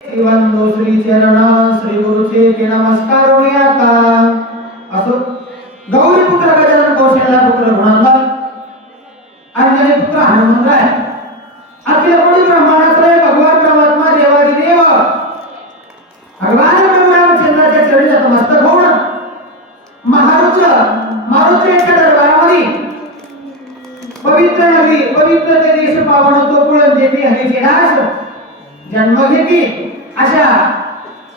श्रीवंदो श्री चरण श्री गुरुचे के नमस्कार होण्याचा असो गौरी पुत्र गजानन कौशल्य पुत्र गुणांधर अंजनी पुत्र हनुमंतराय अखिल कोटी ब्रह्मांडाचे भगवान परमात्मा देवादी देव भगवान प्रभू रामचंद्राच्या चरणी नतमस्तक होऊन महारुद्र मारुतीच्या दरबारामध्ये पवित्र नगरी पवित्र ते देश पावन तो कुळण जेथे हरीचे दास जन्म घेतली अशा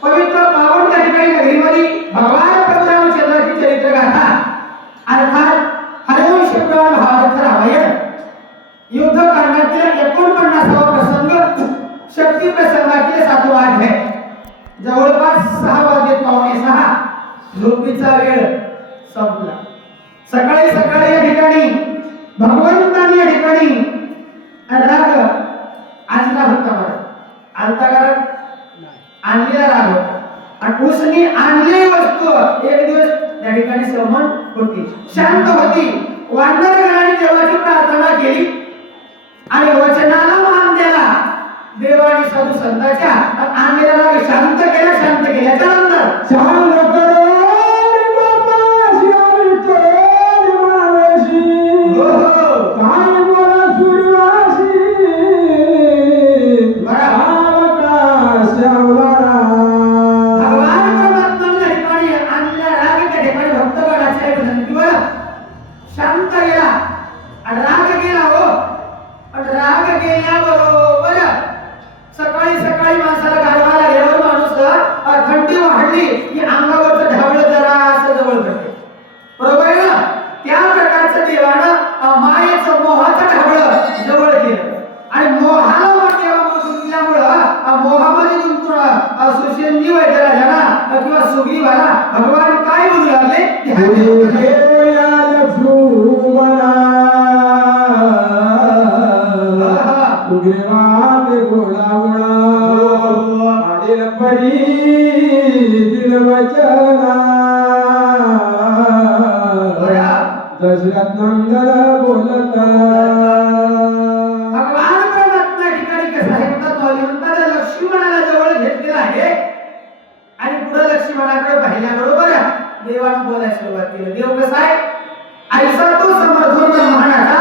पवित्र पावन त्या ठिकाणी नगरीमध्ये भगवान प्रभू रामचंद्राची चरित्र गाथा अर्थात हरिवंश पुराण भावार्थ रामायण युद्ध करण्यातील 49वा प्रसंग शक्ती प्रसंगातील 7वा अध्याय जवळपास 6:45 झोपीचा वेळ संपला। सकाळी सकाळी या ठिकाणी भगवंतांनी या ठिकाणी राग आजला होता मला आलता कारण आणलेला राग होता आणि उसने आणलेली वस्तू एक दिवस त्या ठिकाणी समन होती शांत होती वानर गणाने देवाची प्रार्थना केली आणि वचनाला मान दिला देवाने साधू संतांच्या आणलेला राग शांत केल्याच्या नंतर शांत करो भगवान काय बोलू लागले दशरथ नंदन बोलता भगवान परमात्मा ठिकाणी कसं आहे म्हणतात लक्ष्मणाला जवळ घेतलेला आहे आणि पुढे लक्ष्मणाकडे पाहिल्याबरोबर देवाने बोलायला सुरुवात केली। देव कसा आहे ऐसा तो समर्थ ब्रह्मांडाचा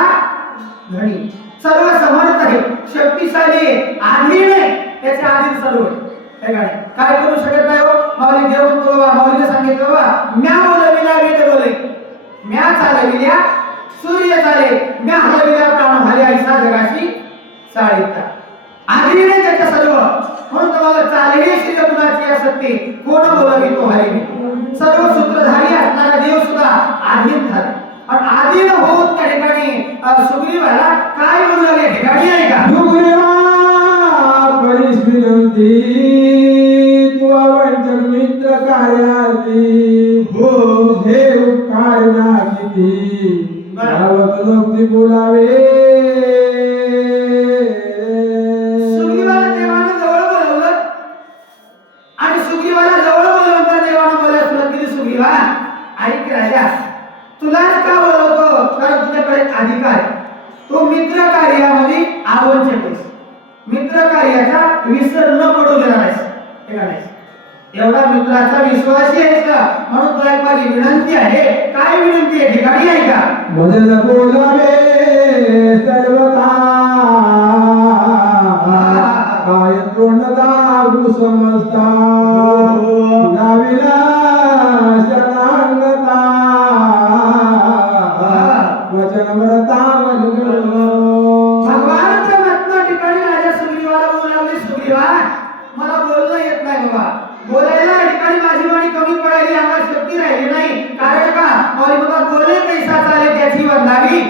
धनी सर्व समर्थ आहे शक्तिशाली आधी नाही त्याच्या आधी सर्व आहे काय करू शकत नाही हो माऊली देव म्हणतो बाबा माऊलीने सांगितलं बाबा म्या बोलविला वेद बोले म्या चालविल्या सूर्य चाले म्या हलविल्या प्राण झाले ऐसा जगाशी साळीता आधी नाही त्याच्या सर्व म्हणून तुम्हाला चालही श्री गुणाची असते कोण बोलावी तो हरी सर्व सूत्रधारी असणारा देव सुद्धा आधीन झाला पण आधीन होऊन त्या ठिकाणी सुग्रीवाला काय बोलू लागले ठिकाणी आहे का सुग्रीवा परिस विनंती तुवा वंचक मित्र कार्यार्थी हो हे उपकार ना किती गावत लोक बोलावे तुलाच का बोलवतो कारण तुझ्याकडे अधिकार तो मित्र कार्यामध्ये आवश्यक आहेस मित्र कार्याचा विसर न पडू देणार आहेस एवढा मित्राचा विश्वासी आहेस का म्हणून तुला एक माझी विनंती आहे काय विनंती आहे ठिकाणी आहे का मदन बोलावे सर्वता काय तोंडदा समजता नाविला शरणांगता वचनव्रता भगवान परमात्मा ठिकाणी राजा सुग्रीवाला बोलू लागले सुग्रीवा मला बोलणं येत नाही बाबा बोलायला ठिकाणी माझी वाणी कमी पडायली आम्हाला शक्ती राहिली नाही कारण का मौली बाबा बोले कैसा चाले त्याची वंदावी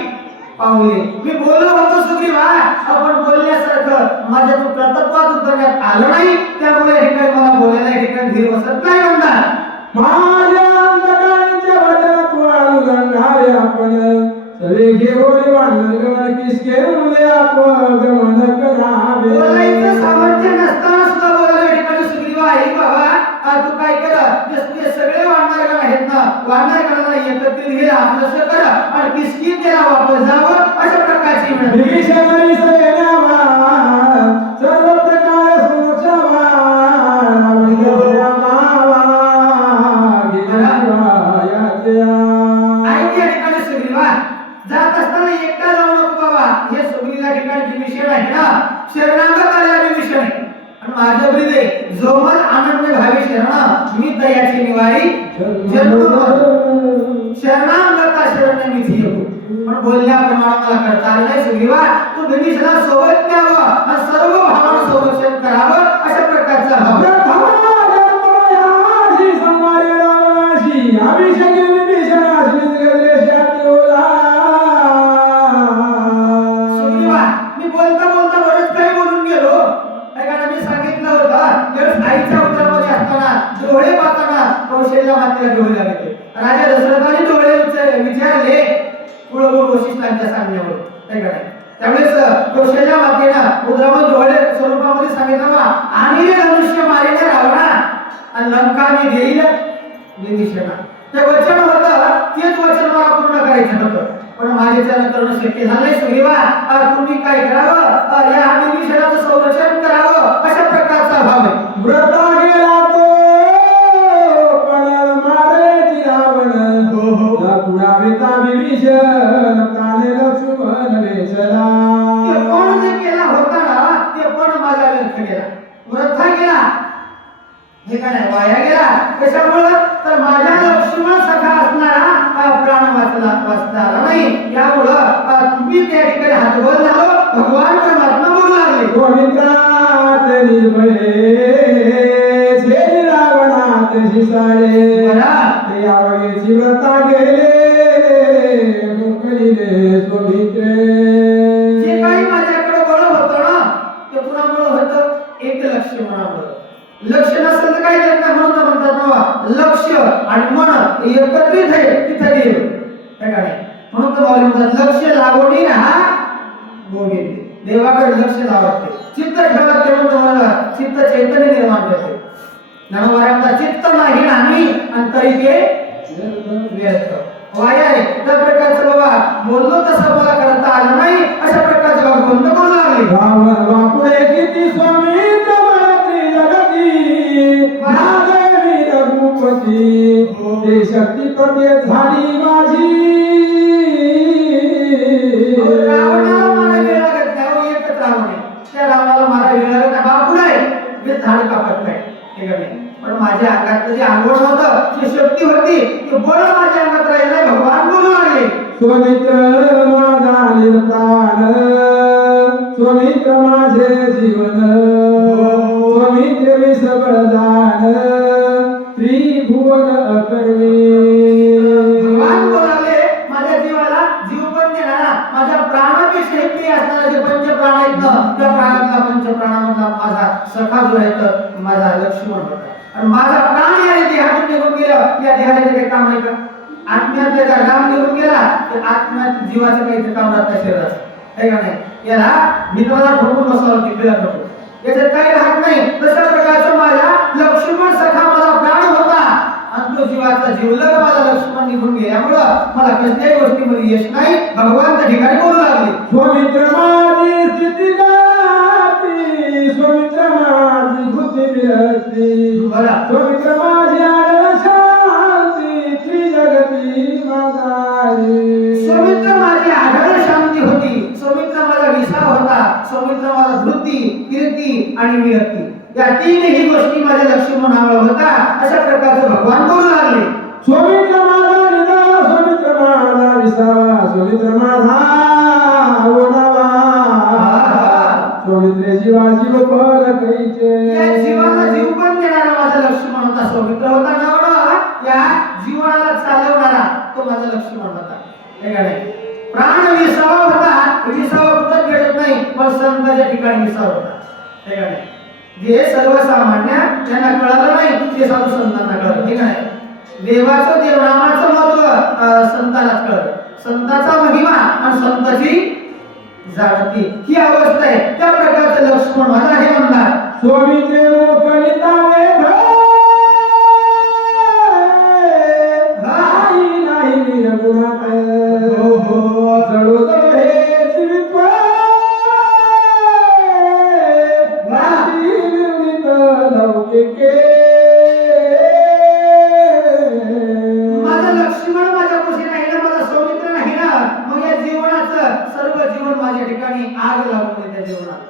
पाहुले मी बोललो होतो सुग्रीवा आपण बोलण्यासारखं माझ्या तू कर्तव्यात उतरण्यात आलं नाही त्यामुळे ठिकाणी मला बोलायला ठिकाणी धीर बसत नाही म्हणतात माझ्या अंतकाळीच्या वचनात वाळू गंगावे आपण सवे घेऊन वानर किसके मुले आपण गमन करावे बोलायचं सामर्थ्य नसताना सुद्धा बोलायला ठिकाणी सुग्रीवा आई बाबा तू काय कर ते सगळे वानरगण आहेत ना वानरगणांना एकत्रित घे आपलं कर आणि किसकी त्याला वापस जावं अशा प्रकारची भीषण सेना सर्व प्रकार सुरक्षा माझ्या ब्रिदे जोमल आनंद भावी शरण मी दयाची निवारी शरणांगता शरण मी थियू. पण बोलल्याप्रमाणे मला करता आलं नाही. सुग्रीवा तू विभीषणा सोबत न्यावं आणि सर्व भावांचं संरक्षण करावं अशा प्रकारचा भाव सुग्रीवा मी बोलता बोलता बरेच काही बोलून गेलो. कारण मी सांगितलं होतं ज्यावेळेस आईच्या उदरामध्ये असताना डोळे पाहताना कौशल्या मातेला डोळे लागले. राजा दशरथाने डोळे विचारले कुळगुरू वशिष्ठांच्या सांगण्यावर. त्यावेळेस कौशल्या मातेनं उदरामध्ये डोळे स्वरूपामध्ये सांगितलं आणि धनुष्य मारेने रावणा आणि लंका मी देईल विभीषणा. ते वचन होतं तेच वचन मला पूर्ण करायचं होतं. पण माझ्याच्यानं करणं शक्य झालं नाही. सुग्रीवा तुम्ही काय करावं या विभीषणाचं संरक्षण करावं अशा प्रकारचा भाव आहे. व्रता गेला तो पण मारे रावण पुढाविता विभीषण प्राणे लक्ष्मण वेचला. ते पण जे केला होता ना ते पण माझा व्यर्थ गेला. व्रथा गेला हे का नाही वाया गेला. कशामुळं तर माझ्या लक्ष्मण सखा असणारा प्राण वाचला नाही. यामुळं तुम्ही त्या ठिकाणी हातबल झालो. भगवान परमात्मा बोलू लागले गोविंदात निर्भये छे रावणात शिसाळे ते यावेळी व्रता गेले मोकळीले सोमित्रे. जे काही माझ्याकडे बळ होतं ना ते कुणामुळे होतं एक लक्ष्मणामुळे. लक्ष नसेल तर काय देत नाही. म्हणून तर म्हणतात बाबा लक्ष आणि मन एकत्रित आहे तिथे गेलो काय का नाही. म्हणून तर बाबा म्हणतात लक्ष लावणी हा गोविंद. देवाकडे लक्ष लावते चित्त ठेवत तेव्हा तुम्हाला चित्त चैतन्य निर्माण करते. ज्ञानवारांचा चित्त नाही आणि तरी ते व्यर्थ वाया आहे. त्या प्रकारचं बाबा बोललो तसं मला करता आलं नाही अशा प्रकारचं बाबा कोणतं बोलू लागले. रावण बापुडे किती स्वामी महादेवी रघुपती ते शक्ती प्रत्ये झाली माझी. रावणाला मारा वेळ लागत नाही. एकच रावण आहे. त्या रावणाला मारा वेळ लागत नाही. बापूड आहे जे झाड कापत नाही हे का नाही. पण माझ्या अंगात जे अंगोळ होतं जी शक्ती होती ते बळ माझ्या अंगात राहिलं नाही. भगवान बोलू लागले स्वमित्र माझा निर्प्राण स्वमित्र माझे जीवन स्वमित्र विसबळदान त्रिभुवन अकर्मी. भगवान बोलाले माझ्या जीवाला जीव पण देणारा माझ्या प्राणापेक्षा प्रिय असणारा जे पंचप्राण आहेत ना त्या प्राणातला पंचप्राणामधला माझा सखा जो आहे तर माझा लक्ष्मण होता. आणि माझा प्राण या देहातून निघून गेला या देहाचे काही काम आहे का. आत्म्यातला जर राम निघून गेला तर आत्म्यात जीवाचं काही काम राहतं शरीराचं आहे का नाही. याला मित्राला ठोकून बसावं तिकडे नको याच्यात काही राहत नाही. तशा प्रकारचं माझा लक्ष्मण सखा माझा प्राण होता आणि तो जीवाचा जीवलग माझा लक्ष्मण निघून गेल्यामुळं मला कसल्याही गोष्टीमध्ये यश नाही. भगवान त्या ठिकाणी बोलू लागले स्वमित्र माझी स्थिती गाती स्वमित्र माझी कृती मिळती स्वमित्र माझी आनंद शांती त्रिजगती माझी. स्वमित्र माझी आढळ शांती होती. स्वमित्र माझा विसाव होता. स्वमित्र माझा धृती कीर्ती आणि विरक्ती या तीनही गोष्टी माझ्या लक्ष्मणामुळे होता अशा प्रकारचे भगवान बोलू लागले. स्वमित्र माझा निदा स्वमित्र माझा विसावा स्वमित्र माझा ओढावा स्वमित्र जीवा जीव फल कैचे. या जीवाला जीव पण देणारा माझा लक्ष्मण होता. स्वमित्र होता ना या जीवाला चालवणारा तो माझा लक्ष्मण होता हे का नाही. प्राण विसावा होता. विसावा कुठं भेटत नाही पण संतांच्या ठिकाणी विसावा होता हे का नाही. जे सर्वसामान्य त्यांना कळलं नाही ते साधू संतांना कळलं हे का नाही. देवाचं देवनामाचं महत्व संतांनाच कळलं. संताचा महिमा आणि संताची जाणती ही अवस्था आहे. त्या प्रकारचं लक्ष्मण माझा हे म्हणणार स्वमित्रे लोकलिता नाही निर्गुणात जळो जळो हे जीवित्व निर्मित लौकिके. माझा लक्ष्मण माझ्या कुशी नाही ना माझा सौमित्र नाही ना मग या जीवनाचं सर्व जीवन माझ्या ठिकाणी आग लागून त्या जीवनात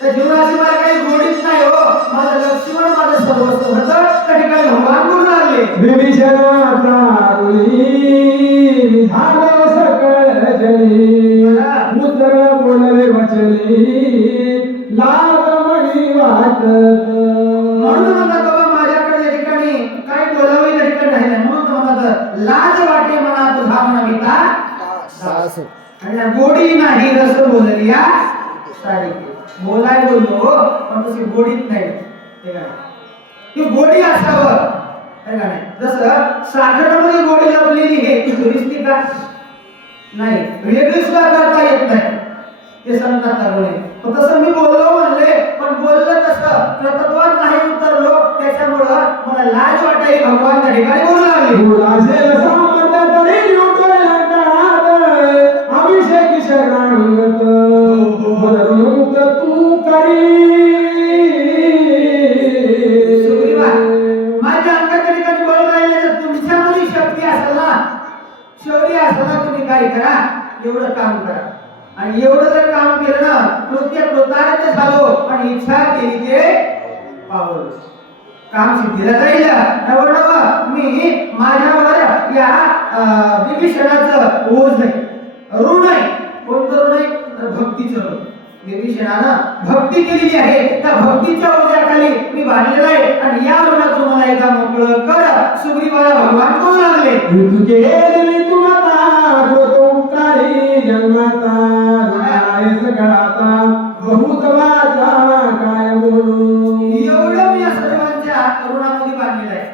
त्या जीवनाची मला काही गोडीच नाही हो. माझा विभीषणाचा रुळी झालं सकळ जली उतर बोलवे वचली लाग म्हणी वाटत म्हणून म्हणतात बाबा माझ्याकडे या ठिकाणी काही बोलावं या ठिकाणी राहिलं म्हणून तर म्हणतात लाज वाटे मना तुझा म्हणविता दास आणि गोडी नाही रस बोललिया साडी बोलाय बोललो पण तशी गोडीत नाही ते काय की गोडी असावं काय नाही जसं साखरेमध्ये गोडी लपलेली आहे ती दिसते का नाही वेगळी सुद्धा करता येत नाही ते सांगतात बोले पण तसं मी बोललो म्हणले पण बोललं तसं प्रतत्वात नाही उतरलो त्याच्यामुळं मला लाज वाटायची भगवान त्या ठिकाणी बोलू लागले बोलासे समर्थ तरी लुटोय लंकात अभिषेक शरणागत बदलूक तू करी सुग्रीवा माझ्या अंगात त्या ठिकाणी बोलू राहिले तर तुमच्यामध्ये शक्ती असेल ना शौर्य असेल ना तुम्ही काय करा एवढं काम करा आणि एवढं जर काम केलं ना कृतज्ञ झालो आणि इच्छा केली ते पावलो काम सिद्धीला जाईल नवनव मी माझ्यावर या विभीषणाचं ओझ नाही ऋण नाही कोणतं ऋण आहे तर भक्तीचं ऋण विभीषणानं भक्ती केलेली आहे त्या भक्तीच्या ओझ्याखाली मी बांधलेला आहे आणि या ऋणातून मला एकदा मोकळं कर सुग्रीवाला भगवान बोलू लागले तू माता जो तुमकारी जन्माता सगळाता बहुत वाचा काय बोलू एवढं मी या सर्वांच्या ऋणामध्ये बांधलेलं आहे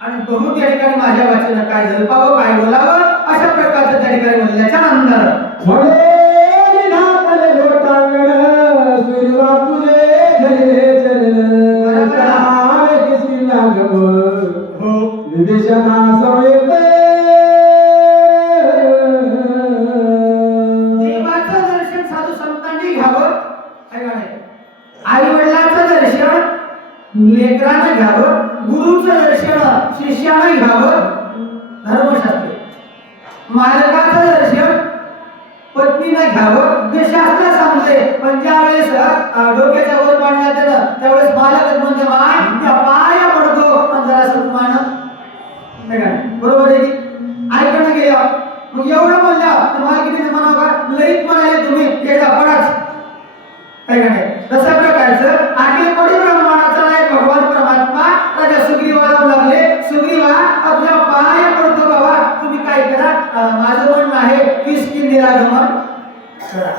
आणि बहुत या ठिकाणी माझ्या वाचन काय जलपावं काय बोलावं अशा प्रकारचं त्या ठिकाणी म्हणल्याच्या नंतर थोडे निघातले लोटांगण सुरवा तुझे झरे चरण काय किसी लागव विभीषणा समेत आई वडिलांचं दर्शन लेकरानं घ्यावं गुरुचं दर्शन शिष्यानं घ्यावं धर्मशास्त्र मालकाचं दर्शन पत्नीनं घ्यावं हे शास्त्र सांगते पण ज्या वेळेस डोक्याच्या वर पाडण्यात येतं त्यावेळेस मालकच म्हणते माय त्या पाया पडतो आणि जरा सन्मान बरोबर आहे की ऐकणं गेलं मग एवढं म्हणलं तर मालकीने म्हणावं का लईत म्हणाले तुम्ही एकदा पडाच काय का नाही तशा प्रकारचं अखिल कोटी ब्रह्मांडाचा नायक भगवान परमात्मा राजा सुग्रीवाला लागले सुग्रीवा आपल्या पाया पडतो बाबा तुम्ही काय करा माझं म्हणणं आहे किष्किंधेला गमन करा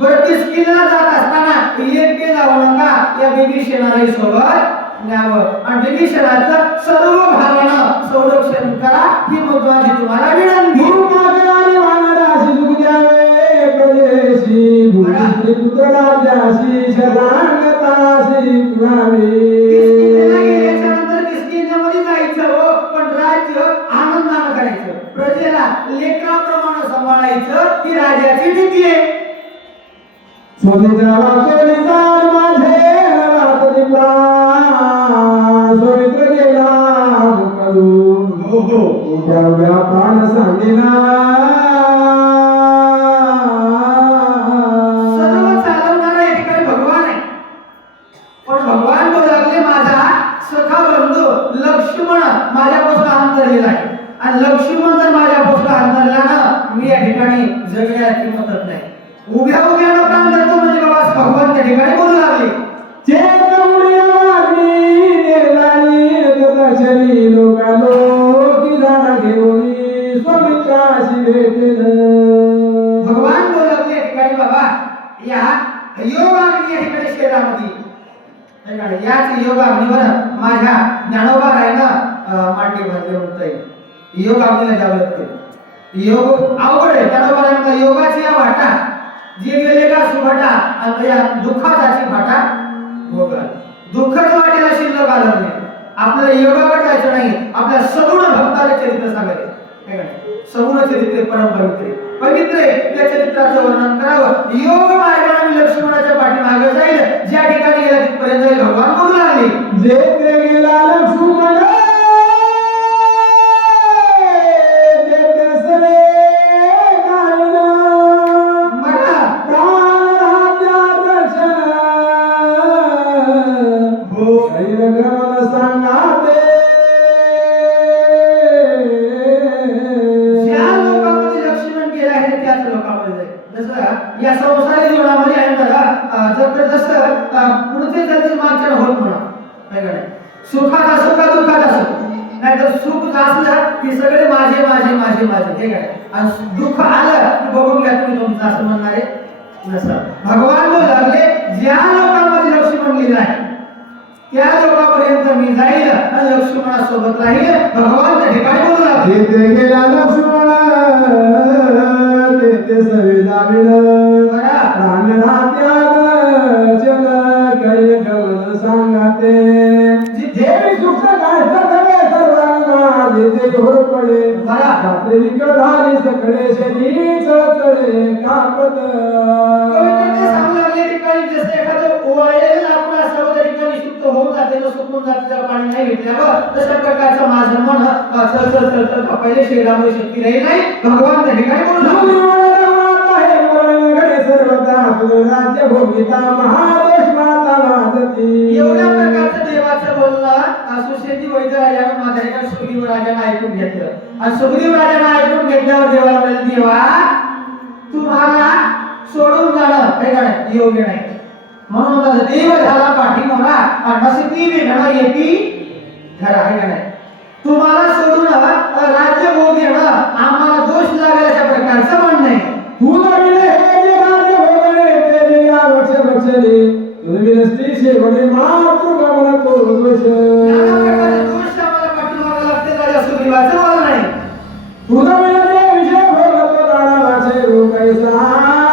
बरं किष्किंधेला जात असताना एकटे जाऊ नका या विभीषणाला सोबत न्यावं आणि विभीषणाचं सर्व भागानं संरक्षण करा ही महत्वाची तुम्हाला विनंती पुत्र राजाशी शरणागताशी पुरावे किष्किंधेमध्ये जायचं हो पण राज्य आनंदानं करायचं प्रजेला लेकराप्रमाणे सांभाळायचं ही राजाची नीती आहे स्वतंत्र माझे रात्री स्वतंत्र गेला उद्या प्राण सांगेना भगवान बोलू लागले माझा सखा बंधू लक्ष्मण माझ्यापासून अंतरलेला आहे आणि लक्ष्मण जर माझ्यापासून अंतरला ना मी या ठिकाणी जगण्याची किंमतच नाही उभ्या प्राण देतो म्हणजे बाबा भगवान त्या ठिकाणी बोलू लागले भगवान बोलू लागले या ठिकाणी बाबा या योगाग्नी या ठिकाणी शरीरामध्ये याच योगाग्नीवर माझ्या ज्ञानोबा रायनं मांडी भरले होते योगाग्नीला जागृत योग अवघड आहे ज्ञानोबा रायनं योगाची या वाटा जे गेले का सुभाटा आणि या दुःखाची भाटा भोगाल दुःखच वाटेला शिल्लक आलं नाही आपल्याला योगाकडे जायचं नाही आपल्या सगुण भक्ताचे चरित्र सांगायचे सगुण चरित्र परम पवित्र त्या चरित्राचं वर्णन करावं योग मार्गाने लक्ष्मणाच्या पाठीमागे जाईल ज्या ठिकाणी गेला तिथपर्यंत जाईल भगवान बोलू लागले जेथे गेला लक्ष्मण या संसारी जीवनामध्ये आहे बघा जबरदस्त पुढचे जर मागच्या होत म्हणा काय काय सुखात असो का दुःखात असो नाहीतर सुख असलं की सगळे माझे माझे माझे माझे हे काय आणि दुःख आलं की बघून घ्या तुम्ही तुमचं असं म्हणणार आहे नसं भगवान लागले ज्या लोकांमध्ये लक्ष्मण लिहिलं आहे त्या लोकांपर्यंत मी जाईल आणि लक्ष्मणासोबत राहील भगवान त्या ठिकाणी बोलू लागले येथे गेला लक्ष्मण तेथे सवे जाविल प्राण राहत्यात चल काही कमल सांगाते देवी सुख काष्ट करे सर्वांना जेथे घोर पडे रात्री विकळ झाली सकळे शनी चळचळे कापत कवितेने सांगू लागले ठिकाणी जसे एखादं ओवाळलेलं लाकूड असावं त्या ठिकाणी शुद्ध होऊन जाते न सुकून जाते त्याला पाणी नाही भेटल्यावर तशा प्रकारचं माझं मन चल चल चल चल पहिले शरीरामध्ये शक्ती राहील नाही भगवान त्या ठिकाणी बोलू राज्य भोगिता महादेश माता माझती एवढ्या प्रकारचं देवाचं बोलणं सुशेती वैद्यराजानं माझ्या एका सुग्रीव राजानं ऐकून घेतलं आणि सुग्रीव राजानं ऐकून घेतल्यावर देवाला म्हणाले देवा तुम्हाला सोडून जाणं हे काय योग्य नाही म्हणून माझा देव झाला पाठीमागा आणि नसिती वेगळा येती खरा हे काय तुम्हाला सोडून राज्य भोग घेणं आम्हाला दोष लागेल अशा प्रकारचं म्हणणं आहे तुला विले हे जे राज्य भोगणे ते जे या वर्ष वर्षले तुम्ही नसती शेवटे मातृगमन तो दोष नाना प्रकारचे दोष आम्हाला पाठीमागा लागते राजा सुग्रीवाचं मला नाही तुला विले जे विषय भोगतो दानाचे रूप कैसा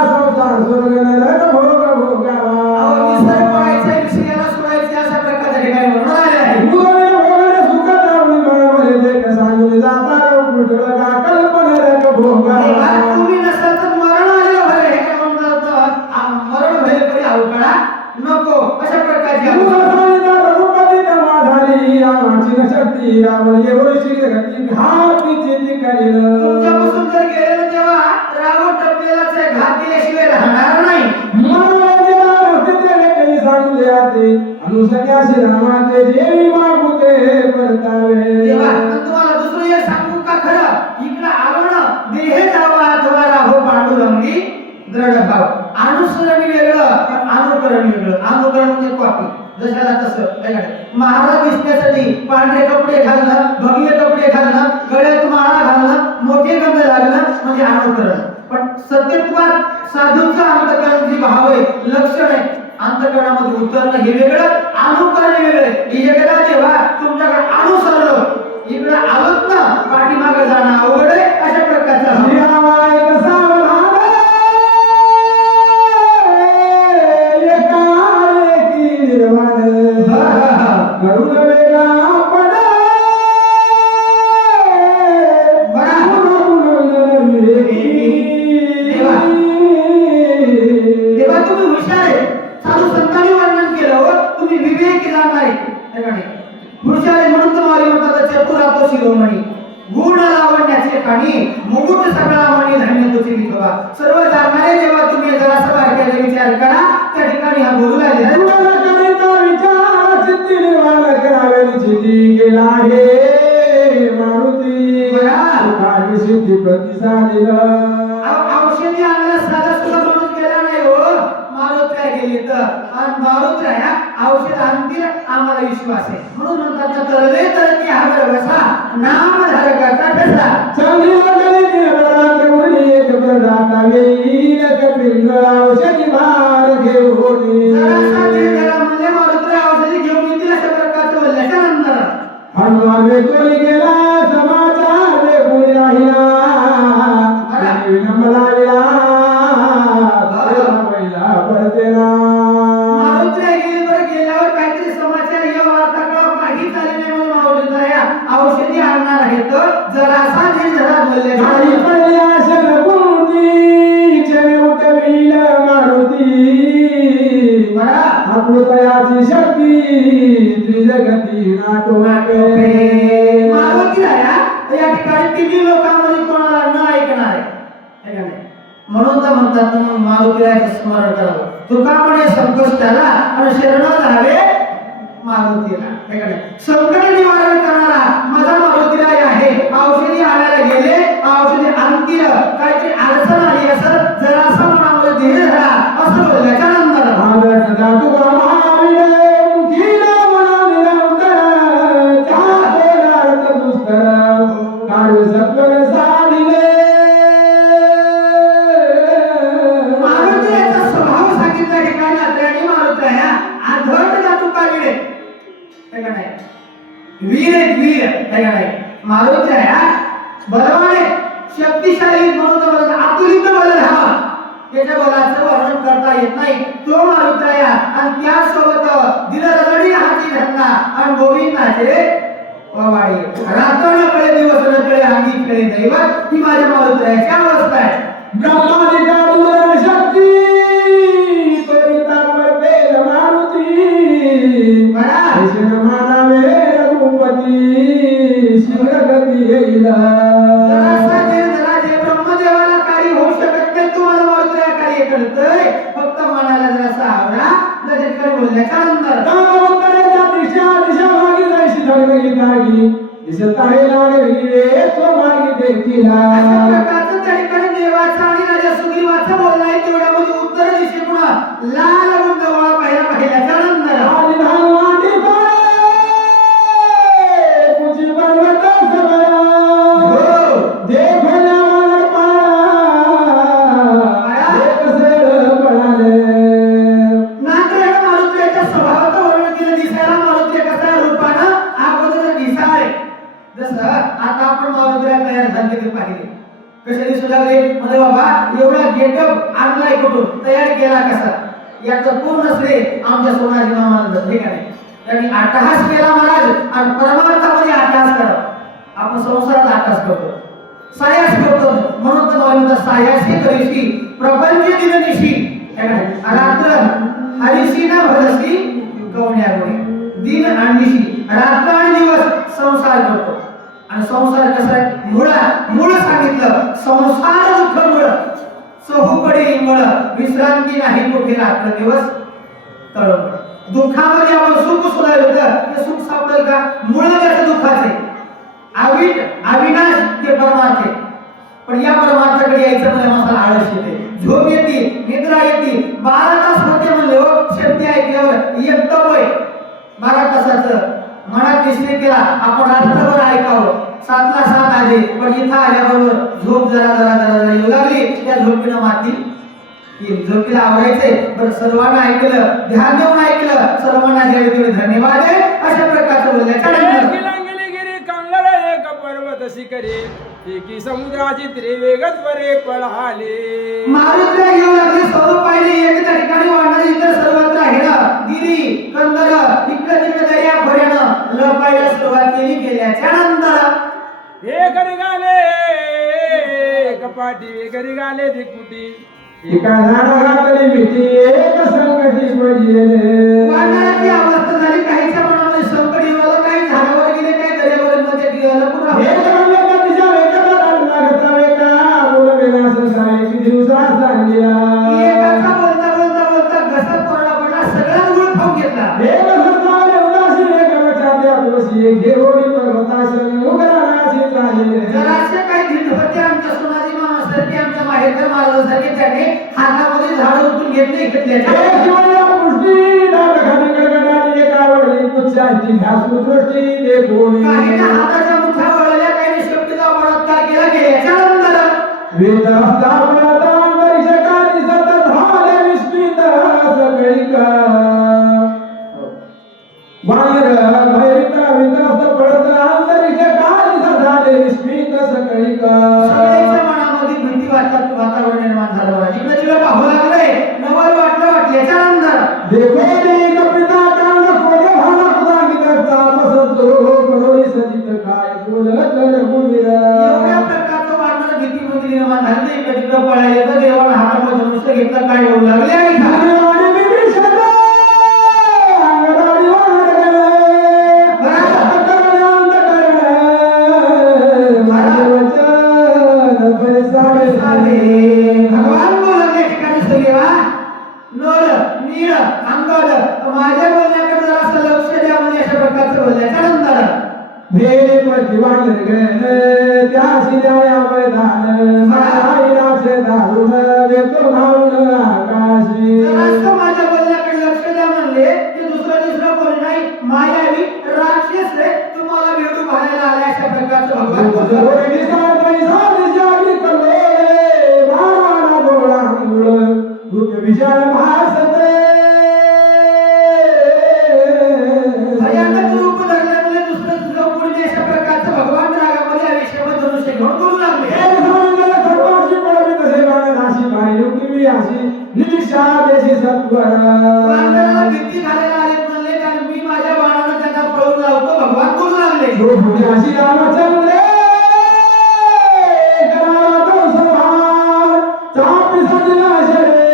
संसार स्वर्ग नरक भोग भोगावा विसर पडायचा विषयाला सोडायचे अशा प्रकारच्या ठिकाणी म्हणून आले आहे तुला विले भोगणे सुख तावणी मिळवले ते कसांनी जाता कुठळ का कल्पना रक भोगावा तुम्ही नसाल तर मरण आले भले हे काय म्हणतात मरण भले तरी अवकाळा नको अशा प्रकारची रघुपती तेव्हा झाली रामाची शक्ती रावण एवढी शक्ती घातीची करील तुमच्यापासून जर गेलेलं तेव्हा रावण टपलेलाच आहे घात केल्याशिवाय राहणार नाही काही सांगले आते अनुसक्याशी रामाते देवी मागुते परतावे तेव्हा तुम्हाला दुसरं एक सांगू का खरं इकडे आलो ना देह जावा अथवा राहो पांडुरंगी दृढ भाव अनुसरण वेगळं अनुकरण वेगळं अनुकरण म्हणजे कॉपी जशाला तसं महाराज दिसण्यासाठी पांढरे कपडे घालणं भगवे कपडे घालणं गळ्यात माळा घालणं मोठे गंध लागणं म्हणजे अनुकरण पण सत्यत्वात साधूचं अंतकरण जी भाव आहे लक्षण आहे अंतकरणामध्ये उतरणं हे वेगळं अनुकरण वेगळं एकदा जेव्हा तुमच्याकडे अनुसरलं इकडे आलोत ना पाठीमागे जाणं अवघड आहे अशा प्रकारचं गुण लावण्याचे पाणी मुकुट सगळा मणी धान्य तुझे विठोबा सर्व जाणणारे जेव्हा तुम्ही जरासा बारकाईने विचार करा त्या ठिकाणी हा बोलू लागले विचार चित्ती निर्माण करावे चिती गेला आहे मारुती काही सिद्धी प्रतिसाद औषधी आणला साधा सुद्धा माणूस गेला नाही हो मारुत्र्या गेली तर आणि मारुत्र्या औषध आणतील आम्हाला विश्वास आहे म्हणून म्हणतात तरले तर की हा बसा नाम धारकाचा ठसा चांगली वाटली की बरात मुली एक प्रदाता येईल कपिल औषधी भार घेऊन जरासा घरा म्हणजे मारुत्र्या औषधी घेऊन येतील अशा प्रकारचं बोलल्याच्या नंतर हनुमान वेतोली गेला समाचार देखून राहिला विनम्र लागला पहिला परतेला मारुत्र्या गेली बरं गेल्यावर काहीतरी समाचार या वार्ता कळा काही चालले नाही म्हणून मारुत्र्या औषधी आणणार आहे तर जरासा धीर धरा बोलले काही पडली आशा कोणती चने उठवील मारुती आत्मतयाची शक्ती त्रिजगती नाटोपे मारुती या ठिकाणी किती लोकांमध्ये कोणाला न ऐकणार आहे म्हणून तर म्हणतात मग मारुतीरायाचं स्मरण करावं तुका म्हणे संकष्टाला आणि शरण जावे मारुतीला संकट निवारण करणारा माझा मारुतीराय आहे औषधी आणायला गेले औषधी आणतील काहीतरी अडचण आली असं जरासा मनामध्ये धीर वीर आहेत वीर काय नाही मारुती आहे हा. बलवान आहे शक्तिशाली म्हणून तर मला अतुलित बल धावा त्याच्या बलाचं वर्णन करता येत नाही तो मारुती आहे आणि त्यासोबत दिलरगडी हाती धरला आणि गोविंदाचे वाडी रात्र न कळे दिवस न कळे अंगी कळे दैवत ही माझ्या मारुतीची अवस्था आहे. ब्रह्मादिका दुर्धर शक्ती त्वरिता प्रतेल मारुती म्हणा ऐशन मानावे रघुपती शीघ्र गती येईल जरासा जरा जे ब्रह्मदेवाला कार्य होऊ शकत नाही तुम्हाला मारुतीला कार्य करतोय फक्त मनाला जरासा आवडा लगेच बोलण्याचा नंतर उत्तरेच्या दिशा मागे जायची धडधडी जागी दिसत आहे लागली तो मागे देखीला अशा प्रकारचं त्या ठिकाणी देवाचा आणि राजा सुग्रीवाचा बोलणं आहे तेवढ्यामध्ये उत्तर दिशेकडून लाल गुंडवळा पहिल्याच्या नंतर आली धावांडी कुची पर्वत सगळा देखल्या वानर पाळा एक सेड पळाले नांदरेड मारुतीच्या स्वभावाचं वर्णन केलं दिसायला मारुती कसा रूपानं अगोदर दिसाय जसं आता आपण मारुतीला तयार झाले ते पाहिले कसे दिसू लागले म्हणजे बाबा एवढा गेटअप आणलाय कुठून तयार केला कसा याचं पूर्ण श्रेय आमच्या सोनाजी मामाला जातं हे का नाही त्यांनी अट्टहास केला महाराज आणि परमार्थामध्ये अट्टहास करा आपण संसारात अट्टहास करतो सायास करतो म्हणून तर म्हणतात सायासी करीशी प्रपंच दिननिशी रात्र हरिशी ना भरसी गवण्यागोरी दिन आणि निशी रात्र आणि दिवस संसार करतो आणि संसार कसा आहे मूळ सांगितलं संसार दुःख मूळ चहूकडे इंगळ विश्रांती नाही कुठे रात्र दिवस तळमळ दुःखामध्ये आपण सुख शोधायला ते सुख सापडेल का मूळ त्याचं दुःखाचे अविनाश ते परमार्थ आहे पण या परमार्थाकडे यायचं म्हणजे माणसाला आळस येते झोप येते निद्रा येते 12 तास होते म्हणले हो शब्द ऐकल्यावर एक तपय 12 तासाचं मनात निश्चय केला आपण रात्रभर ऐकावं 7ला 7 आले पण इथं आल्याबरोबर झोप जरा येऊ लागली त्या झोपीनं माती झोपीला आवरायचे बरं सर्वांना ऐकलं ध्यान देऊन ऐकलं सर्वांना द्यावे धन्यवाद आहे अशा प्रकारचं बोलण्याच्या पर्वत शिखरे एकी समुद्राची त्रिवेगत वरे पळाले मारुतीला येऊ लागले स्वरूप पाहिले एक त्या ठिकाणी वाढणारे इतर सर्वत्र हिरं गिरी कंदर इकडे तिकडे दर्या खोऱ्यानं लपायला सुरुवात केल्याच्या नंतर एक रिगाले कपाटी एक रिगाले दिकुटी एका झाडाखाली भीती एक संकटी पडले वाढणाऱ्याची अवस्था झाली काहीच्या मनामध्ये संकट येऊ लागलं काही झाडावर गेले काही दर्यावर मध्ये गेलं पुन्हा एकाचा बोलता घसा कोरडा पडला सगळा गुळ खाऊन घेतला जराशे काही धीट होते आमच्या सोनाजी मामासारखे आमच्या माहेरच्या महाराजांसारखे त्याने हातामध्ये झाड उचलून घेतल्याच्या काही हाताच्या मुठ्या वळल्या काही शक्तीचा बलात्कार केला गेल्याच्या नंतर सगळ्यांच्या मनामध्ये भीती वातावरण निर्माण झालं बघा इकडे तिकडे पाहू लागले नवल वाटल्याच्या नंतर एवढ्या प्रकारचं वाढणारं भीतीमध्ये निर्माण झालं इकडे तिकडे पळायला तर देवाला हातामध्ये धनुष्य घेतलं काय होऊ लागले आणि भगवान बोलले ठिकाणी सगळेवा नळ नीळ अंगड माझ्या बोलण्याकडे जरा लक्ष द्या म्हणजे अशा प्रकारचं बोलण्याच्या नंतर माझ्या बोलण्याकडे लक्ष द्या म्हणले ते दुसरं कोणी नाही मायावी राक्षस रे तुम्हाला भेटू भाडायला आल्या अशा प्रकारचं भगवान भयानक रूप धरल्यामुळे दुसरं वानराला सत्वर भीती घालायला आलेत म्हणले कारण मी माझ्या बाणानं त्यांना पळून लावतो भगवान बोलू लागले जो पुण्याशी रामचंद्र करावा तो संहार चाप सजला शरे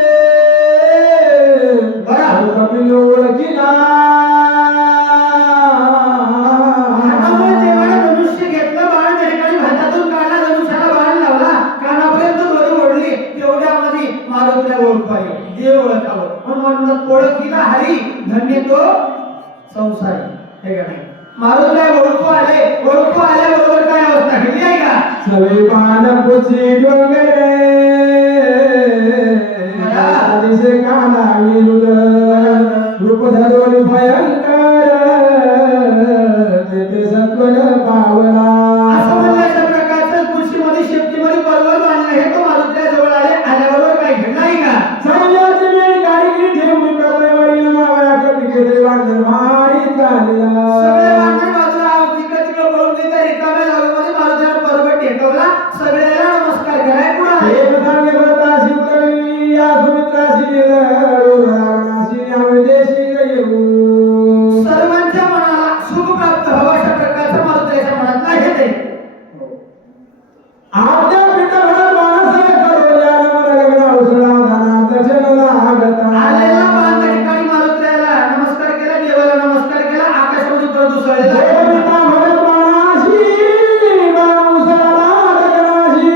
बरा कपिल ओळखीला हातामुळे देवाने धनुष्य घेतलं बाण त्या ठिकाणी हातातून काढला धनुष्याला बाण लावला कानापर्यंत दोरी ओढली तेवढ्यामध्ये मारुतीला ओळख आली देव ओळखावं म्हणून ओळखीला हरी धन्य तो संसारी हे का नाही मारुतीला ओळखू आल्याबरोबर काय अवस्था घडली आहे का सवे पान पुची डोंगरे दिसे काना विरुद्ध रूप धरून भयंकर ते सत्वन पावला असं म्हणलं अशा प्रकारचं कृषीमध्ये शेतीमध्ये पर्वत बांधलं हे तो मारुतीला जवळ आल्याबरोबर काय घडलं आहे का सैन्याची वेळ कारिगिरी ठेवून प्रथमवरील मावळा कपिके देवांतर भारी चालला सगळे वानर बाजूला तिकडे तिकडे पळून गेले रिकाम्या जागेमध्ये मारुतीला पर्वत टेकवला सगळ्याला नमस्कार केलाय पुढे एक धान्य व्रताशी उतरली या सुमित्राशी निरळूरावणाशी न्यावदेशी येऊ सर्वांच्या मनाला सुख प्राप्त व्हावं अशा प्रकारचं मारुतीच्या मनात आहे ते आद्या पिता भरत मानस करो ज्ञान मन गगना उसळा दाना दर्शन लागता आलेला बाण त्या ठिकाणी मारुतीला नमस्कार केला देवाला नमस्कार केला आकाशामध्ये प्रदूषण पिता भरत मानाशी बाण उसळा गगनाशी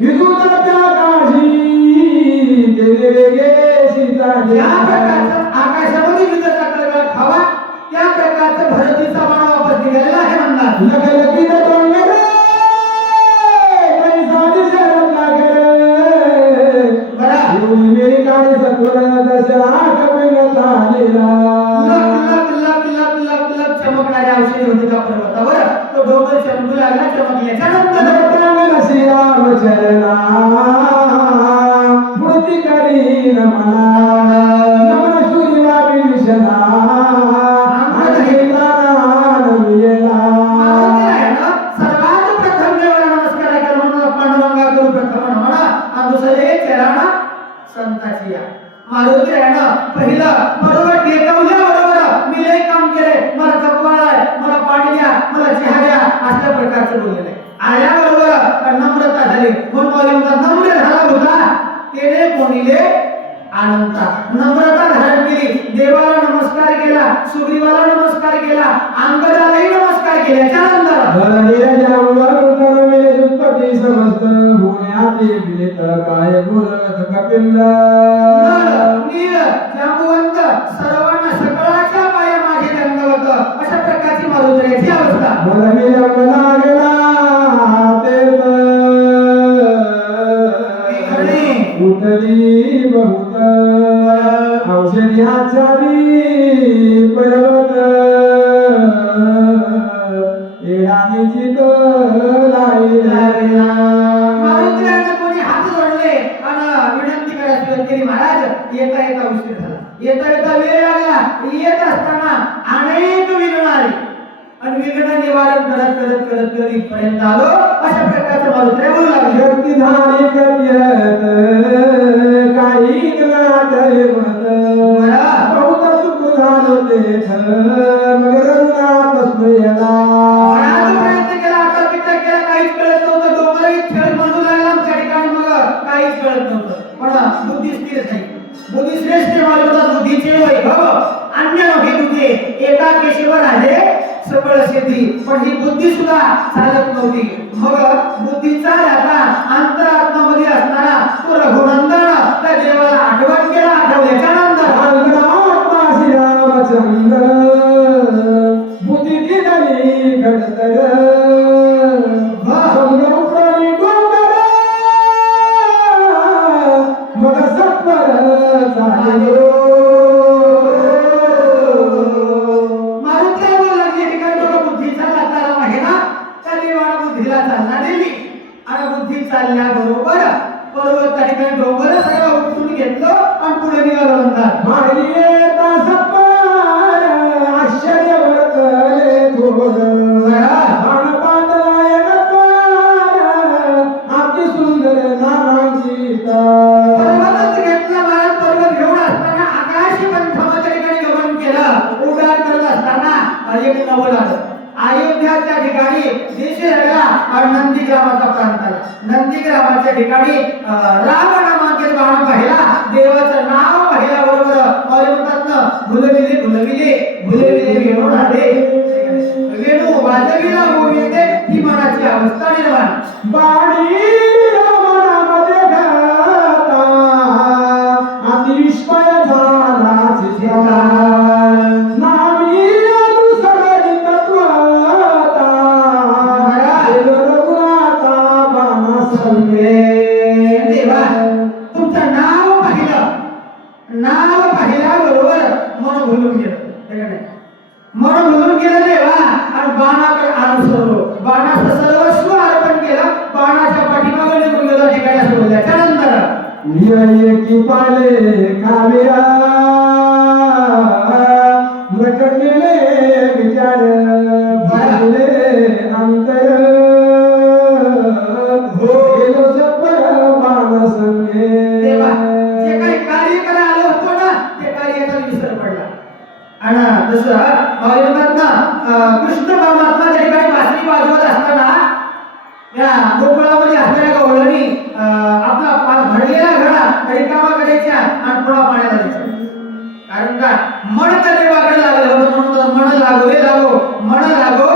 विदुत त्याकाशी तेरे वेगे सीता ज्या प्रकारचं आकाशामध्ये विजय चक्रवात खावा त्या प्रकारचं भरतीचा बाण वापस निघालेला आहे म्हणणार लखलखीत डोंगरे काही साधी शरद लागे बरा येऊन मेरी काळी सत्वर दर्शना कपिल झालेला लक चमकणारे औषधी होते त्या पर्वतावर तो डोंगर चमकू लागला चमकल्याच्या नंतर नर्तन श्रीराम चरणा मूर्ती करी नमना नमन सूर्या विभीषणा अंगहीला नमियला सर्वात प्रथम देवाला नमस्कार केला म्हणून पांडुरंगा गुरु प्रथम म्हणा आणि दुसरे चरण संताची या मारुती आहे ना पहिलं बरोबर टेकवल्याबरोबर मी लय काम केले मला थकवा आलाय मला पाणी द्या मला चहा द्या अशा प्रकारचं बोललेलं आहे आल्याबरोबर नम्रता झाली म्हणून बोलले नम्र झाला होता तेने कोणीले अनंता नम्रता धारण केली देवाला नमस्कार केला सुग्रीवाला नमस्कार केला अंगदालाही नमस्कार केल्याच्या नंतर धरणीला जाऊवर तरवेले दुःखती समस्त होण्याचे बिलेत काय बोलत कपिल नील जांबुवंत सर्वांना सकळाच्या पाया माझे दंडवत अशा प्रकारची मारुतीची अवस्था मला मी लग्न गेला तेत उतली बहुत औषधी आचारी पर्वत येणाची लागला मारुतीला कोणी हात जोडले आणि विनंती करायची केली महाराज येता येता उशीर झाला येता वेळ लागला येत असताना अनेक विघ्न आली आणि विघ्न निवारण करत इथपर्यंत आलो अशा प्रकारचं मारुतीला बोलू लागले शक्ती झाली कपियत काही नातय मत बहुत सुख झालो तेथ मग रघुनाथ स्मयला बराच प्रयत्न केला आटापिटा केला काहीच कळत नव्हतं डोंगरही खेळ म्हणू लागला आमच्या ठिकाणी मग काहीच कळत नव्हतं पण बुद्धी स्थिर नाही बुद्धी श्रेष्ठ मालवतात बुद्धीचे वैभव अन्य नव्हे तुझे एका केशवर आहे सकळ सिद्धी पण ही बुद्धी सुद्धा चालत नव्हती मग बुद्धीचा आता अंतरात्मामध्ये असणारा तो रघुनंदन त्या देवाला आठवण केला आठवल्याच्या नंतर रामचंद्र बुद्धी दिली खडतर संभ्रम प्राणी डोंगर मग सत्वर झाले मारुतीला बोलला की ठिकाणी बघा बुद्धीचा लाताराम आहे ना त्या देवाला बुद्धीला चालना दिली आणि बुद्धी चालल्याबरोबर पर्वत त्या ठिकाणी डोंगर सगळं उपटून घेतलं आणि पुढे निघालं म्हणतात मारियेता सपार आश्चर्य वर्तले थोर पांडलाय गपार अति सुंदर नामांकित पर्वतच घेतला महाराज पर्वत घेऊन असताना त्या ठिकाणी देश लागला आणि नंदीग्रामाचा प्रांत आला. नंदीग्रामाच्या ठिकाणी राम नामांकित बाण पाहिला, देवाचं नाव पाहिल्याबरोबर म्हणतात ना, भुलविले भुलविले भुलविले वेणू राधे, वेणू वाजविला गोविंदे, ही मनाची अवस्था निर्माण. बाणी रामनामध्ये घाता अतिविस्मय झाला चित्ता. नामी अनुसरणी तत्वता गेलो रघुनाथा बाणासंगे. देवा तुमचं नाव पाहिलं, नाव पाहिल्याबरोबर मन भुलून गेलं, है का नाही? मन भुलून गेलं देवा आणि बाणाकडे अनुसरलो, बाणाचं सर्वस्व अर्पण केलं, बाणाच्या पाठीमागे निघून गेलो ठिकाणी असं बोलल्या. त्यानंतर की पाले काव्या प्रकटले विचार भागले अंतर गेलो सफर बाणसंगे. देवा जे काही कार्य करायला आलो होतो ना, ते कार्याचा विसर पडला. आणि जसं म्हणतात ना, कृष्ण परमात्मा त्या ठिकाणी बासरी वाजवत असताना या गोकुळामध्ये असणाऱ्या गवळणी आपला भरलेला घडा रिकामा करायच्या आणि पुन्हा पाण्याला द्यायच्या. कारण का मन त्या देवाकडे लागलं होतं, म्हणून मन लागो रे लागो, मन लागो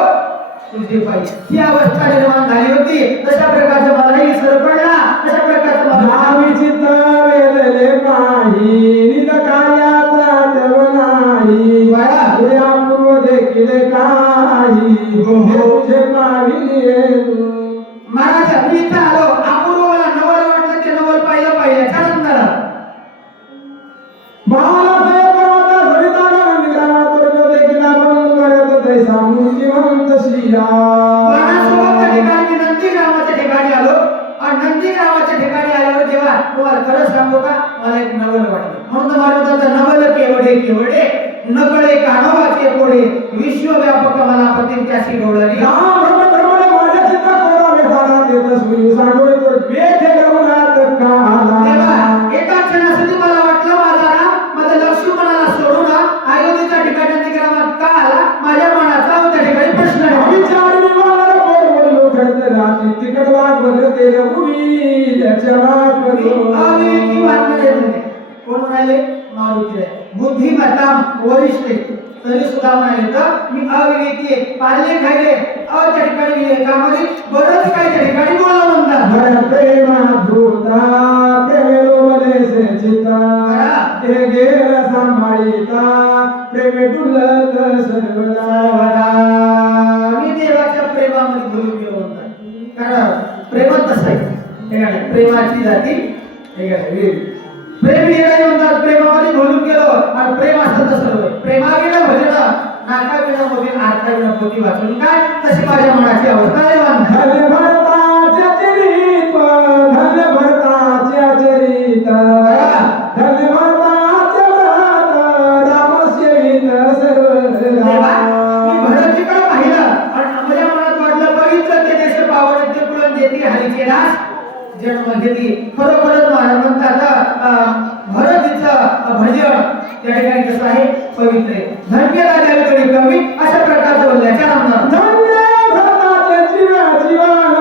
तुझे पाहिजे, ही अवस्था निर्माण झाली होती. तशा प्रकारचा मलाही विसर पडला, तशा प्रकारचा मला नामी चित्त वेदले काही निज कार्याचा ठेव नाही. पूर्व देखील काही तुझे माविले तू. महाराज मी इथं आलो, अपूर्व मला नवल वाटलं, ते नवल पाहिलं पाहिजे. त्यानंतर बाळासाहेब पर्वता सरिता निघाला पूर्व देखील आपण करत तैसा मूर्तिवंत श्रीराम. बाणासोबत त्या ठिकाणी मी नंदीग्रामाच्या ठिकाणी आलो आणि नंदीग्रामाच्या ठिकाणी आल्यावर तेव्हा तुम्हाला खरं सांगू का, मला एक नवल वाटलं. म्हणून तर माझं नवल केवढे केवढे नकळे कानोबाचे कोडे, विश्वव्यापक मला पती त्याशी गवळली. माझ्या चित्ता कोणावे झाला देत सुनी सांगोळे तो वेद रघुनाथ काला. तेव्हा एका क्षणासाठी मला वाटलं माझा राम माझ्या लक्ष्मणाला सोडून अयोध्येच्या ठिकाणी नंदीग्रामात का आला, माझ्या मनाचा त्या ठिकाणी प्रश्न आहे. विचार निवाला बोल खडत राती तिकट वाट बघते रघुवी लक्षणा करो. अविवेकी वाटणं येत नाही. कोण म्हणाले? मारुती आहे. बुद्धिमत्ता वरिष्ठ तरी सुद्धा म्हणाले तर मी अविवेकी आहे, पाले खायले त्या ठिकाणी विवेकामध्ये बरंच काही त्या ठिकाणी बोला म्हणतात. भर प्रेमा धूता प्रेमे लोभलेसे चिता हे गेल सांभाळिता प्रेमे डुलत सर्वदा. मी देवाच्या प्रेमामध्ये भुलून गेलो म्हणतात. कारण प्रेमात तसं आहे, हे काय प्रेमाची जाती हे काय वेगळी. प्रेम गेलं म्हणतात, प्रेमामध्ये भुलून गेलो आणि प्रेम असतं तसं होय. प्रेमाविना भजन नाकाविना मोदी आरताविना पोती वाचून काय, तशी माझ्या मनाची अवस्था निर्माण झाली. धन्य भरताच्या चरित धन्य भरताच्या चरित धन्य भरताच्या व्रत रामसेवित देवा, मी सर्व. भरतीकडे पाहिलं आणि माझ्या मनात वाटलं पवित्र ते देश पावन ते कुळण देती हरीचे दास जन्म घेतली. खरोखरच महाराज म्हणतात भरतीचं भजन त्या ठिकाणी कसं आहे, पवित्र आहे. धन्य राजाकडे कवी अशा प्रकारचं बोलल्या. त्यानंतर धन्य भरताचे जीवन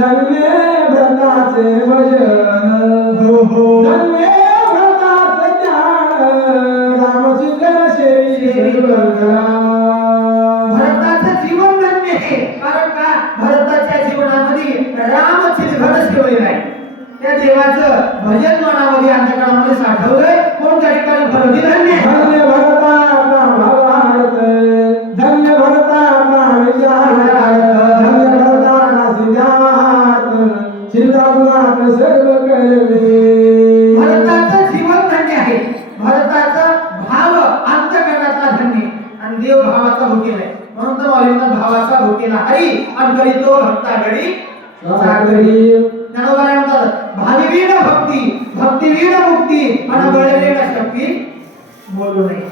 धन्य भरताचे भजन धन्य भरताचे ज्ञान रामचिंतन सेवी. भरताचं जीवन धन्य आहे. कारण का भरताच्या जीवनामध्ये रामचिंतन ठेवलेलं आहे. त्या देवाचं भजन मनामध्ये अंतःकरणामध्ये साठवलंय, म्हणून त्या ठिकाणी भरती धन्य आहे. धन्य भरता आपला भावार्थ धन्य भरता आपला विचारार्थ धन्य भरता आपला सिद्धार्थ चिंतानाथ सर्व करणे. भरताचं जीवन धन्य आहे. भरताचा भाव अंतःकरणातला धन्य आणि देव भावाचा भुकेला आहे. म्हणून तर माऊलींना भावाचा भुकेला हरी आणि गडी तो भक्ता गडी सागरी. ज्ञानोबा म्हणतात भाविवीण भक्ती भक्तिवीण मुक्ती आणि बळवीण शक्ती बोलू नये.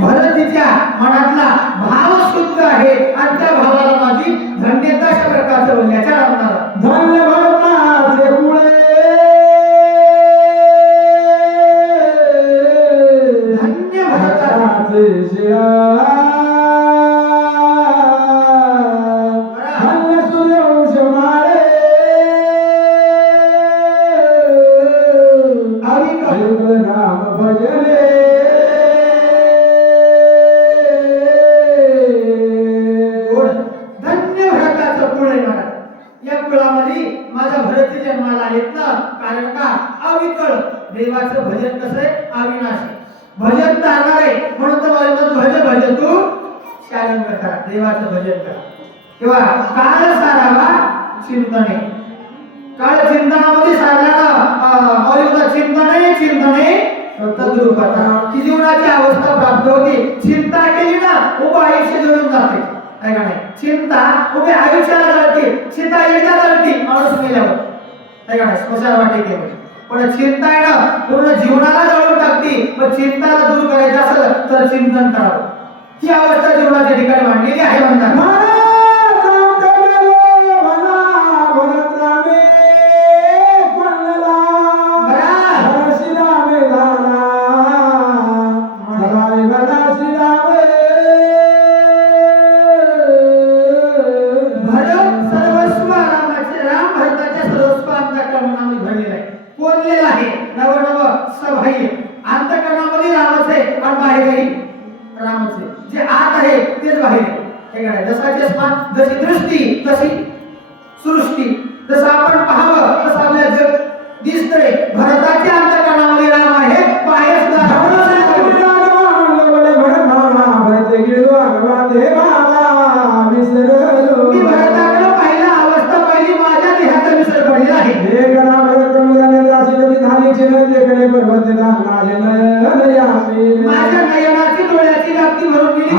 भरतीच्या मनातला भाव शुद्ध आहे आणि त्या भावाला माझी धन्यता अशा प्रकारचं बोलण्याच्या राहणार. धन्य भरताचे कुळे धन्य भरताचे भरताचे शिरा देवाचं भजन कसं आहे अविनाशी भजन तारणार आहे म्हणून तर मला भज तू शालिंग करा देवाचं भजन करा किंवा काळ सारावा चिंतने काळ चिंतनामध्ये सारल्यानं मौलिकता चिंतने तद्रूपता ही जीवनाची अवस्था प्राप्त होते चिंता केली ना उभं आयुष्य जळून जाते काय का नाही चिंता उभे आयुष्याला जळते चिंता एकदा जळते माणूस मेल्यावर काय का नाही स्मशान वाटे पण चिंता आहे ना पूर्ण जीवनाला जळून टाकते पण चिंताला दूर करायचं असेल तर चिंतन करावं ही अवस्था जीवनाच्या ठिकाणी मांडलेली आहे म्हणतात जशी दृष्टी तशी सृष्टी जसं आपण पाहावं तसं आपल्या जग दिसतंय भरताच्या अंतःकरणामध्ये राम आहे बाहेर भरताकडे पहिला अवस्था पहिली माझ्या देहाचा विसर पडलेला आहे माझ्या नयनाची डोळ्याची व्याप्ती भरून गेली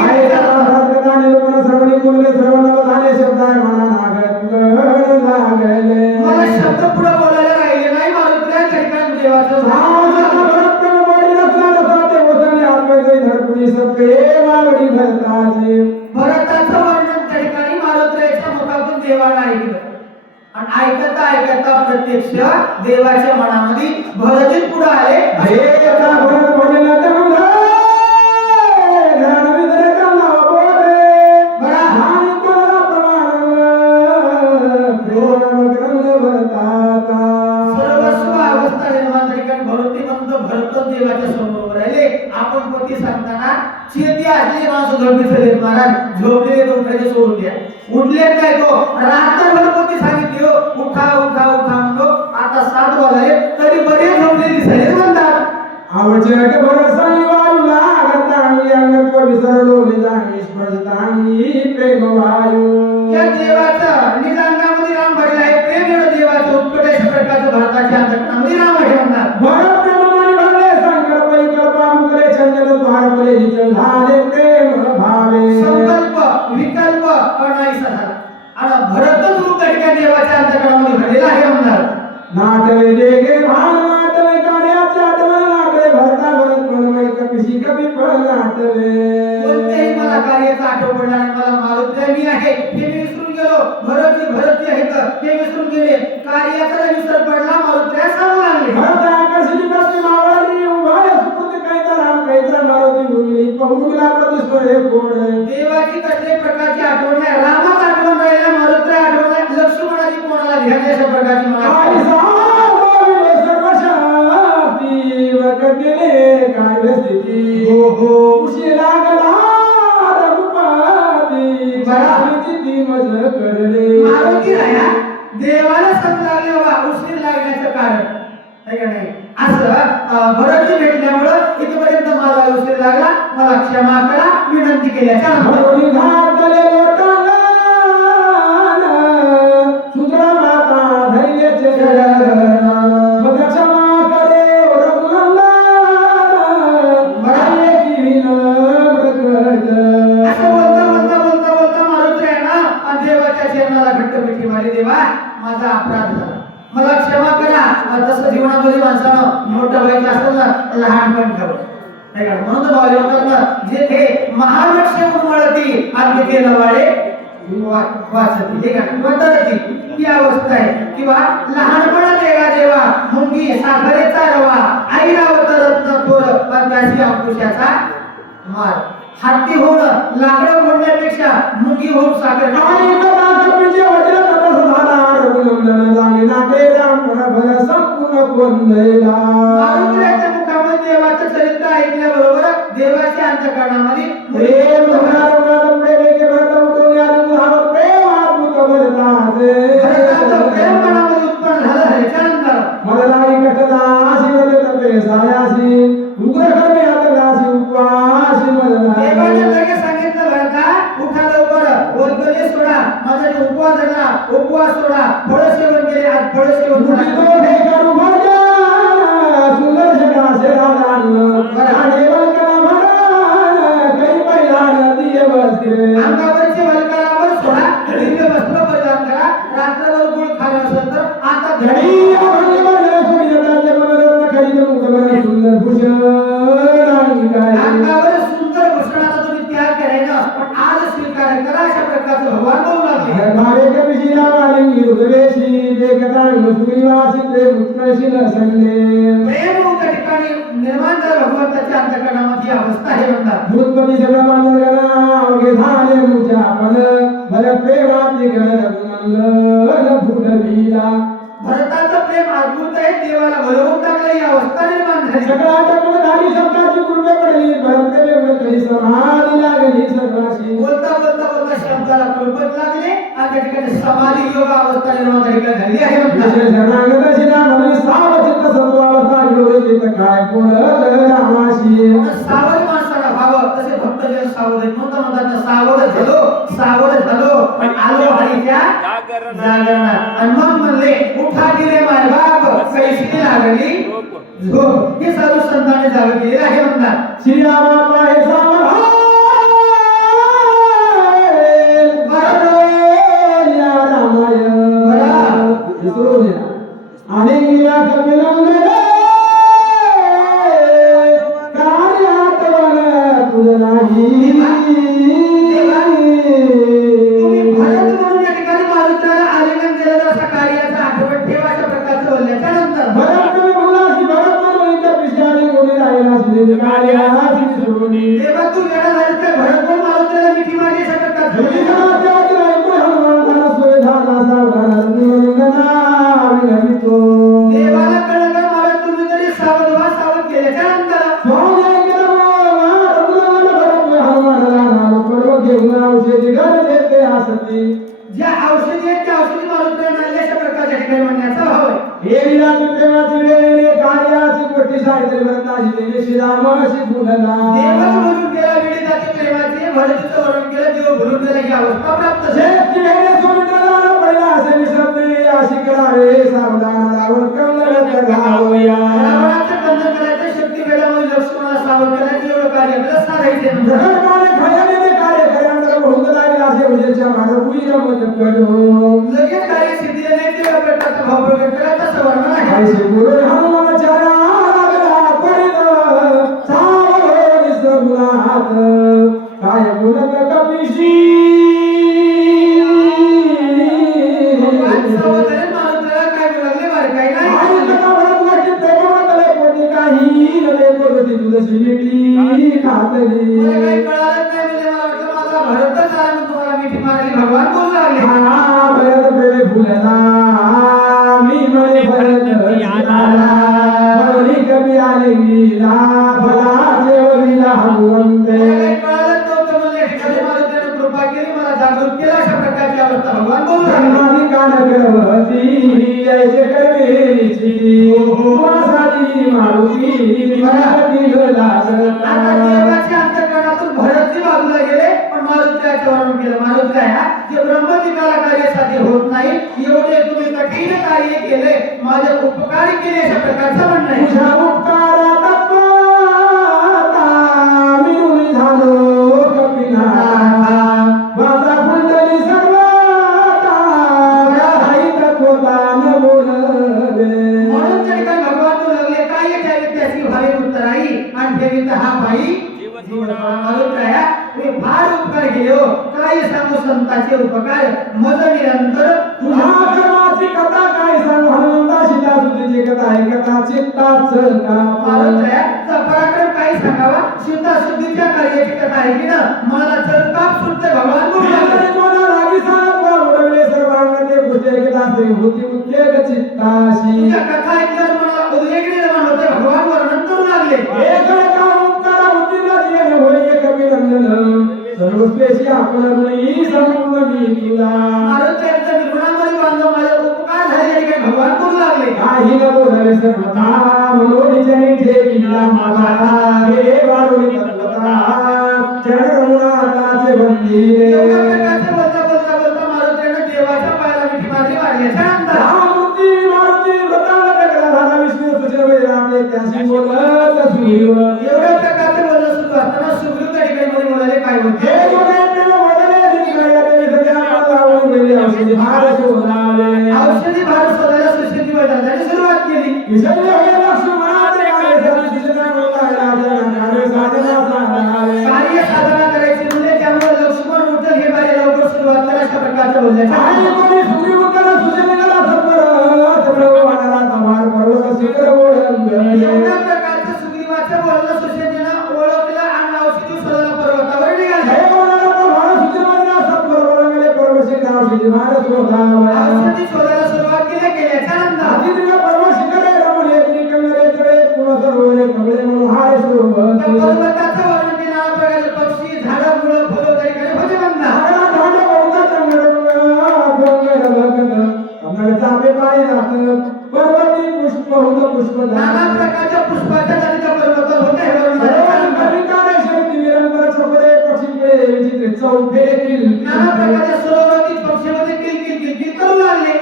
मला शब्द पुढे बोलायला राहिले नाही मारुतीला ठिकाणी देवाचं भरताचं वर्णन त्या ठिकाणी मारुतीच्या मुखातून देवाला ऐकलं आणि ऐकता प्रत्यक्ष देवाच्या मनामध्ये भरतीत पुढे आले देवाच्या समोर राहिले आपण पती सांगताना शेती असली माणसं झोपले महाराज झोपलेले डोक्याचे सोडून द्या उठलेच नाही तो रात्रभर पती सांगितले उठा उठा उठा म्हणतो आता 7 वाजले तरी बरे झोपले दिसायले म्हणतात आवडचे भरसाई वायू लागतांगी अंग विसरलोली जाणी स्पर्शतांगी प्रेम वायू या देवाचं निजांगामध्ये राम भरले आहे प्रेम एवढं देवाचं उत्कट प्रकारचं भारताच्या अंतःकरणामध्ये राम आहे म्हणतात संकल्प विकल्प अनाईसा झाला आणि भरत गुरु कडक्या देवाच्या अंतःकरणामध्ये घडलेला आहे म्हणणार नाटवे देगे भान नाटवे कार्याचे आठवण नाटवे भरता भरत मनमय कपिशी कपी फळ नाटवे कोणतेही मला कार्याचा आठवण पडला आणि मला मारुती मी आहे हे मी विसरून गेलो भरत आहेत हे विसरून गेले कार्याचा विसर पडला मारुती सांगू लागले भरत आकाशी प्रश्न मावळी उभाय सुकृत कायचा राम कायचा मारुती भूमी पहुला प्रतिष्ठे कोड देवाची कसल्या प्रकारची आठवण आहे रामाची आठवण राहिला मारुती आठवण आहे लक्ष्मणाची कोणाला ध्यान अशा प्रकारची मला काय स्थिती हो हो उशी लागला रघुपती जाणीची ती मज करले मारुती राया देवाला संत लागले बाबा उशीर लागण्याचं कारण आहे का नाही असं भरतजी भेटल्यामुळं इथपर्यंत मला उशीर लागला मला क्षमा करा विनंती केल्याच्या सुद्रा माता धैर्याचे माझा अपराध झाला मला क्षमा करा तसं जीवनामध्ये माणसानं मोठं व्हायचं असेल ना लहानपण ठेवलं नाही का म्हणून तर बाबा म्हणतात ना जेथे महावृक्ष उन्मळती आणि ते नवाळे वाचती हे का वतरती ही अवस्था आहे किंवा लहानपणा देगा देवा मुंगी साखरेचा रवा आईला वतरत्न थोर त्याशी अंकुशाचा मार हत्ती होणं लाकडं फोडण्यापेक्षा मुंगी होऊन साखर मारुतीच्या मुखामध्ये देवाचं चरित्र ऐकल्याबरोबर देवाच्या अंतःकरणामध्ये प्रेम मनामध्ये उत्पन्न झालं ह्याच्यानंतर मला उपवास सोडा, फळ सेवन केले, आज फळ सेवन मुठी करा. दोघे करू भजा, सुंदर जगाचे राजान, आणि वल्कला म्हणान, काही बैलान दिये बसले. अंगावरचे वल्कलावर सोडा, दिव्य वस्त्र परिधान करा. रात्रभर गुळ खाणं असेल तर आता घडी अभंग बरं सूर्यप्रकाश मनोरत्न खरीद मुखबन सुंदर भूषण अंगाई. अंगावर सुंदर भूषणाचा तुम्ही त्याग करायचा, पण आज स्वीकार करा. अशा प्रकारचं भगवान बोलू लागले. भावे कपिशिला वालिंगी हृदयेशी देखताळ मसुरीवासी प्रेम उत्कर्षिल संडे. प्रेम त्या ठिकाणी निर्माण झालं भगवंताच्या अंतःकरणामध्ये ही अवस्था आहे म्हणतात. भूतपती सगळं मांडगणा अवघे झाले मुचापन भल प्रेमाती गण रघुनंदन फुलवीला. भरताचं प्रेम अद्भुत आहे. देवाला भरवून टाकलं, ही अवस्था निर्माण झाली. सगळा टकल झाली शब्दाची कृपे पडली भरते वेगळी समाधी लागली सर्वाशी. बोलता बोलता बोलता शब्दाला कृपत लागले आणि त्या ठिकाणी समाधी योग अवस्था निर्माण त्या ठिकाणी झाली आहे म्हणतात. शरणागत शिरा म्हणून सावचित्त सत्वावस्था योगित काय पुरत रामाशी. सावध माणसाला व्हावं, तसे भक्तजन सावध आहेत. म्हणतात सावध झालो पण आलो हरीच्या जागरणात. आणि मग म्हणले उठा गेले माय बाप, कैसी लागली झोप. हे सर्व संतांनी जाग केलेले आहे म्हणतात. श्रीरामा पाहे सावधान या रामायण विसरू नये. आणि या कपिलंदन कार्यात वन तुझ नाही. तुम्ही भरत म्हणून या ठिकाणी मारुतीला आलिंगन दिलं तर अशा कार्याचा आठवण ठेवा. अशा प्रकारचं बोलल्याच्या नंतर भरत तुम्ही बोललासी भरत म्हणून इथं पिशाची कोणी राहिला सुनी कार्याची सुनी. तेव्हा तू वेळा झाली तर भरत म्हणून मारुतीला मिठी मारली. अशा प्रकारचं देवाला कळलं का मला तुम्ही तरी सावध व्हा. सावध केल्याच्या नंतर ज्या औषधी आहेत त्या औषधी मारुतीला नाही. अशा प्रकारच्या ठिकाणी म्हणण्याचा भाव आहे. देवच बोलून गेला वेळी जाती प्रेमाचे, भरतीचं वर्णन केलं, देव भरून गेला. ही अवस्था प्राप्त झाली. रावणाचं बंधन करायचं, शक्ती वेळामध्ये लक्ष्मणाला सावध करायचं, एवढं कार्य आपल्याला साधायचे नंतर. लगेच कार्य सिद्धीला नाही, तेवढ्या प्रकारचा भाव प्रकट करायचा असं वर्णन आहे. काय बोलत कपिशी भगवान सावध झाले. मारुतीला काय बोलावले बरं काही नाही. मला काही कळालंच नाही. म्हणजे मला वाटलं माझा भरतच आला म्हणून तुम्हाला मिठी मारली. भगवान बोलू लागले. काही कळालंच नव्हतं. मला या ठिकाणी मारुतीने कृपा केली, मला जागृत केलं. अशा प्रकारची अवस्था भगवान बोलू लागले. आता देवाच्या अंतःकरणातून भरतजी बाजूला गेले, पण मारुतीचं वर्णन केलं. मारुती आहे जे ब्रह्मविकाला कार्य साध्य होत नाही, एवढे तुम्ही कठीण कार्य केले, माझे उपकार केले. अशा प्रकारचं म्हणणं आहे. म्हणून त्या ठिकाणी भगवान बोलू लागले, काय ठेवी त्याची भाई उत्तराई आणि ठेवी तर हा भाई मारुती आहे. तुम्ही फार उपकार केले हो. काय सांगू संतांचे उपकार मज निरंतर तुझ्या कथा काय सांगू हनुमंताची दासुतीची कथा आहे. कथा चित्ताच का मारुतीचा पराक्रम काही सांगावा. सीता शुद्धीच्या कार्याची कथा आहे की ना. मला चलकाप सुटते. भगवान बोलू लागले. तुझ्या कथा ऐकल्यावर मला उल्लेख निर्माण होते. भगवान वर्णन करू लागले. सर्वस्वेशी आपण संपूर्ण मी तुला मारुतीच्या विगुणामध्ये बांधव माझे उपकार झाले. या ठिकाणी भगवान बोलू लागले. काही न बोलले सर्वथा मनोनिजनी ठेविला माझा हे वाढवली तत्वता चरण रघुनाथाचे बंदिले. एवढ्या प्रकारचे बोलता बोलता बोलता मारुतीने देवाच्या पायाला मिठी मारली. औषधी भार शोधावे औषधी भार शोधायला सुशेंदी वैद्यनाथांनी सुरुवात केली. विसरले होय लक्ष्मणाचे कार्य साधू सूचना बोलायला कार्य साधना सांगावे कार्य साधना करायची म्हणजे त्यामुळे लक्ष्मण उठल हे कार्य लवकर सुरुवात करा अशा प्रकारचं बोलण्याचं आणि कोणी सुग्रीवताला सूचनेला सत्वर वानराचा भार पर्वत शिखर ओढंगले एवढ्या प्रकारचं सुग्रीवाचं बोलणं सुशेंदीनं ओळखलं आणि औषधी शोधायला पर्वतावर निघाले. हे वानराचा भार सूचनेला सत्वर ओढंगले पर्वत शिखर औषधी भार शोधावा औषधी शोधायला सुरुवात केल्याच्या नंतर आदित्य पर्वत शिखरे रमले त्रिकंगरे तळे पुन्हा सरोवरे कमळे म्हणून हार त्या शोभत पर्वताचं वर्णन केलं. नाना प्रकारचे पक्षी झाडं मुळं फुलं तरी काही होते म्हणता. पर्वती पुष्प होत पुष्प नाना प्रकारच्या पुष्पाच्या जातीच्या पर्वतावर होते हे वर्णन चौफे नाना प्रकारच्या सरोवरातील पक्षीमध्ये किलकिल करू लागले.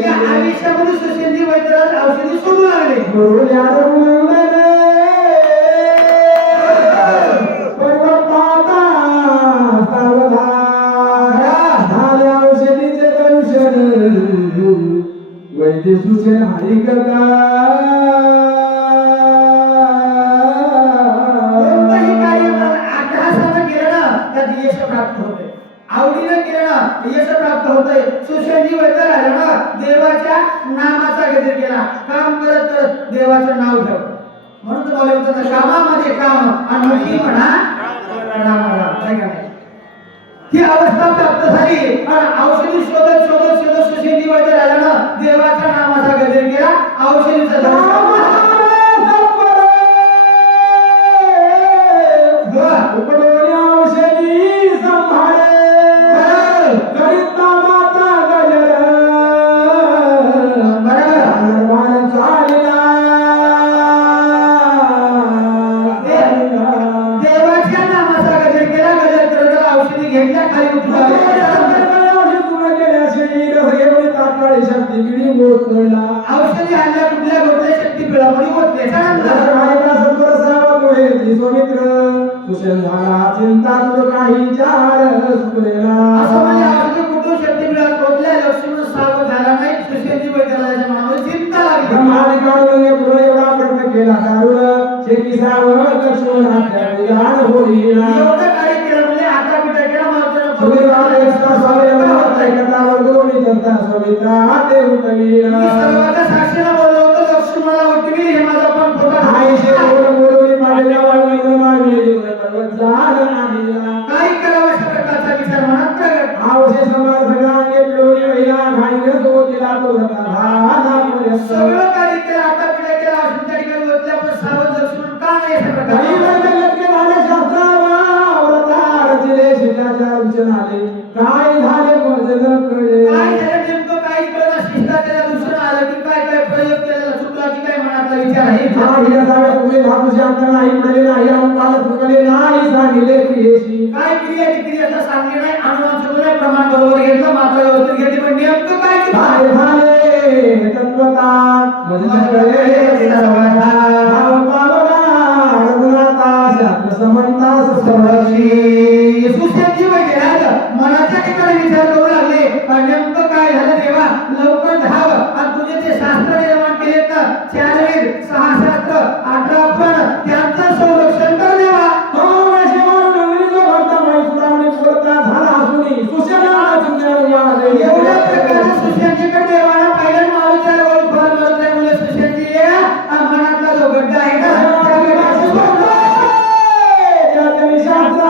या आयुष्यामध्ये सुशेंदी वैद्यनाथ औषधी शोधू लागले. वैद्य सुचन हरी कथा कोणतंही कार्य अभ्यासानं केलं ना त्यात यश प्राप्त होते. आवडीनं केलं ना यश प्राप्त होते. सुशेंदी वैद्य राहिला ना देवाच्या नामाचा गजर केला. काम करत करत देवाचं नाव ठेव म्हणून तुम्हाला म्हणतात कामामध्ये काम आणि मुखी म्हणा राम राम. काय काय ही अवस्था प्राप्त झाली आणि औषधी शोधत शोधत शोधत सुशेंदी वैद्य राहिला ना देवाच्या नामाचा गजर केला. औषधीचा धर्म औषधी संभाळे करीत नामाचा गजर बरोबर चालला देवाच्या नामाचा गजर केला. गजर करत औषधी घेतल्या खाली उठला. औषधी आणल्या कुठल्या कुठल्या शक्ती पिळामध्ये होते. चिंता तुझ काही चार असं म्हणजे औषधी कुठून शक्ती पिळा पोहोचल्या. लक्ष्मण सावध झाला नाही. सुशेंदी वैद्यनाथाच्या मनामध्ये चिंता लागली. एवढा प्रयत्न केला काढून शेतीसावं लक्ष्मणाच्या विधान होईल एवढं कार्य केलं म्हणजे आता पिता केला मात्र सर्वांच्या साक्षीला बोललो होतो लक्ष्मणाला उठवी हे माझा पण फोटो काही करावं अशा प्रकारचा विचार मनात प्रगट. सगळं कार्य केलं आता पिढ्या केला असून त्या ठिकाणी बसल्या पण सावध लक्ष्मण का नाही अशा प्रकारचे काय झाले भजन कळे काय झालं नेमकं काही कळलं. शिष्टाचार्या दुसरं आलं की काय काय प्रयोग केलेला चुकला की काय मनातला विचार आहे. काय क्रियाची क्रियाचं सांगणे नाही. अनुवांशिक नाही प्रमाण बरोबर घेतलं मात्र व्यवस्थित घेतली पण नेमकं काय झाले तत्वता सुशेंदी वैद्य मनाच्या ठिकाणी विचार करू लागले नेमकं काय झालं देवा लवकर धाव आणि तुझे ते शास्त्र निर्माण केलेत ना 4 वेद 6 शास्त्र 18 पुराण त्यांचं संरक्षण कर देवा. एवढ्या प्रकारे सुशेंदीकडे देवाला पहिल्या माऊलीच्या ओळख करत नाही म्हणजे सुशेंदी मनातला जो गड्डा आहे ना त्या गड्ड्याची शास्त्र